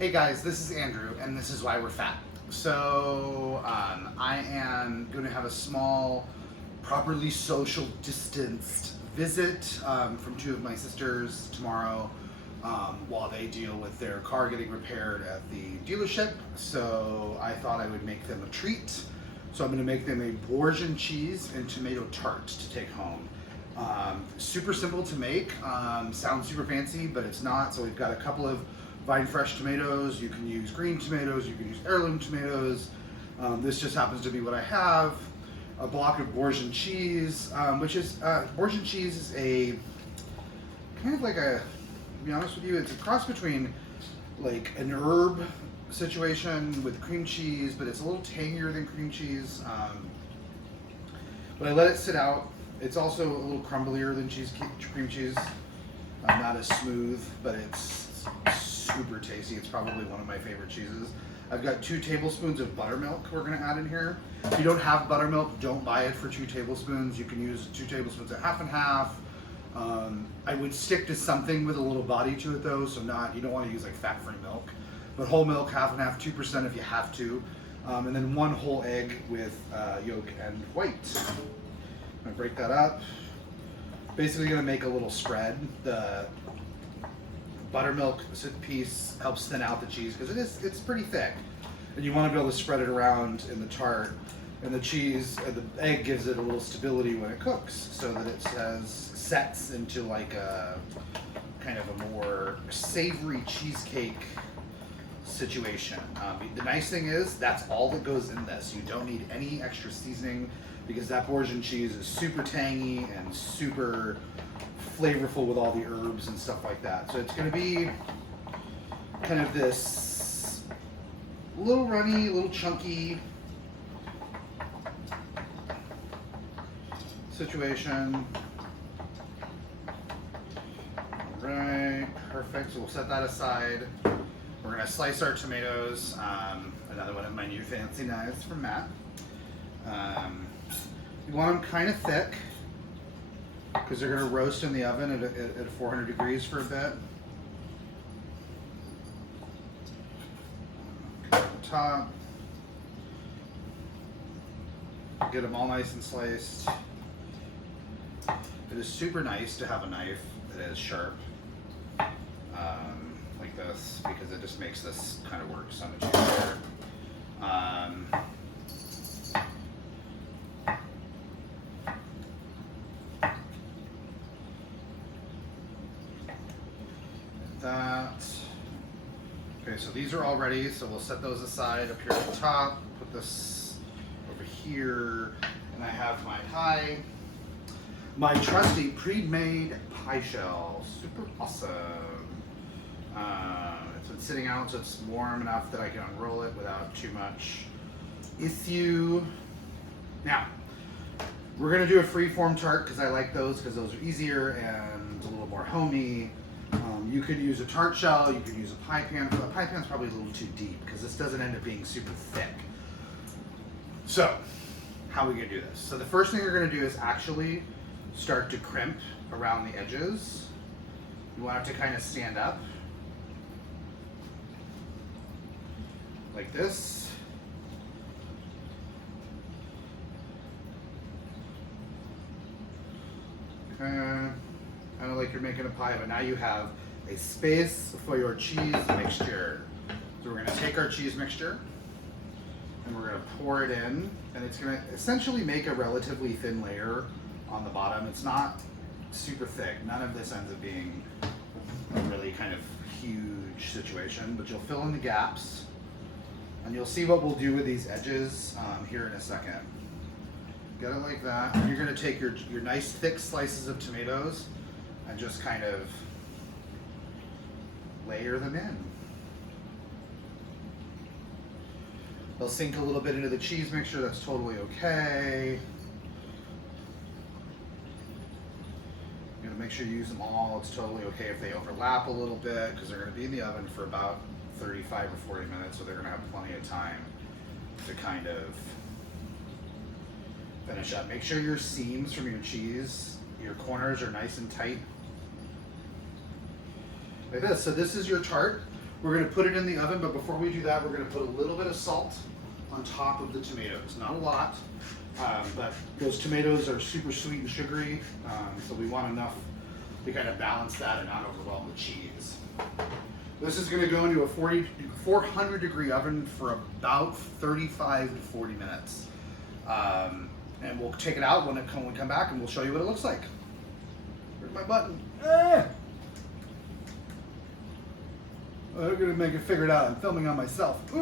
Hey guys, this is Andrew, and this is why we're fat. So I am going to have a small, properly social distanced visit from two of my sisters tomorrow while they deal with their car getting repaired at the dealership. So I thought I would make them a treat. So I'm going to make them a Boursin Cheese and tomato tart to take home. Super simple to make, sounds super fancy, but it's not. So we've got a couple of vine fresh tomatoes. You can use green tomatoes, you can use heirloom tomatoes. This just happens to be what I have. A block of Boursin cheese, Boursin cheese is a kind of like to be honest with you, it's a cross between like an herb situation with cream cheese, but it's a little tangier than cream cheese. But I let it sit out. It's also a little crumblier than cream cheese. Not as smooth, but it's super tasty. It's probably one of my favorite cheeses. I've got 2 tablespoons of buttermilk we're gonna add in here. If you don't have buttermilk, don't buy it for 2 tablespoons. You can use 2 tablespoons of half and half. I would stick to something with a little body to it though, so you don't want to use like fat-free milk. But whole milk, half and half, 2% if you have to. And then 1 whole egg with yolk and white. I'm gonna break that up. Basically gonna make a little spread. The buttermilk piece helps thin out the cheese because it's pretty thick. And you want to be able to spread it around in the tart. And the cheese, the egg gives it a little stability when it cooks so that it sets into like a kind of a more savory cheesecake situation. The nice thing is that's all that goes in this. You don't need any extra seasoning because that Boursin cheese is super tangy and super flavorful with all the herbs and stuff like that. So it's going to be kind of this little runny, little chunky situation. All right, perfect. So we'll set that aside. We're going to slice our tomatoes. Another one of my new fancy knives from Matt. You want them kind of thick because they're going to roast in the oven at 400 degrees for a bit. Cut the top. Get them all nice and sliced. It is super nice to have a knife that is sharp like this because it just makes this kind of work so much easier. Okay, so these are all ready, so we'll set those aside up here at the top. Put this over here, and I have my trusty pre-made pie shell. Super awesome. It's been sitting out so it's warm enough that I can unroll it without too much issue. Now, we're gonna do a free-form tart because I like those because those are easier and a little more homey. You could use a tart shell, you could use a pie pan. The pie pan's probably a little too deep because this doesn't end up being super thick. So, how are we gonna do this? So the first thing we're gonna do is actually start to crimp around the edges. You want it to kind of stand up like this. Okay, kind of like you're making a pie, but now you have a space for your cheese mixture. So we're gonna take our cheese mixture and we're gonna pour it in, and it's gonna essentially make a relatively thin layer on the bottom. It's not super thick. None of this ends up being a really kind of huge situation, but you'll fill in the gaps and you'll see what we'll do with these edges here in a second. Get it like that. And you're gonna take your nice thick slices of tomatoes and just kind of layer them in. They'll sink a little bit into the cheese mixture, that's totally okay. You gotta make sure you use them all. It's totally okay if they overlap a little bit because they're gonna be in the oven for about 35 or 40 minutes, so they're gonna have plenty of time to kind of finish up. Make sure your seams from your cheese, your corners are nice and tight. Like this. So this is your tart. We're gonna put it in the oven, but before we do that, we're gonna put a little bit of salt on top of the tomatoes. Not a lot, but those tomatoes are super sweet and sugary, so we want enough to kind of balance that and not overwhelm the cheese. This is gonna go into a 400 degree oven for about 35 to 40 minutes. And we'll take it out when we come back and we'll show you what it looks like. Where's my button? I'm gonna make it figure it out. I'm filming on myself. Ooh.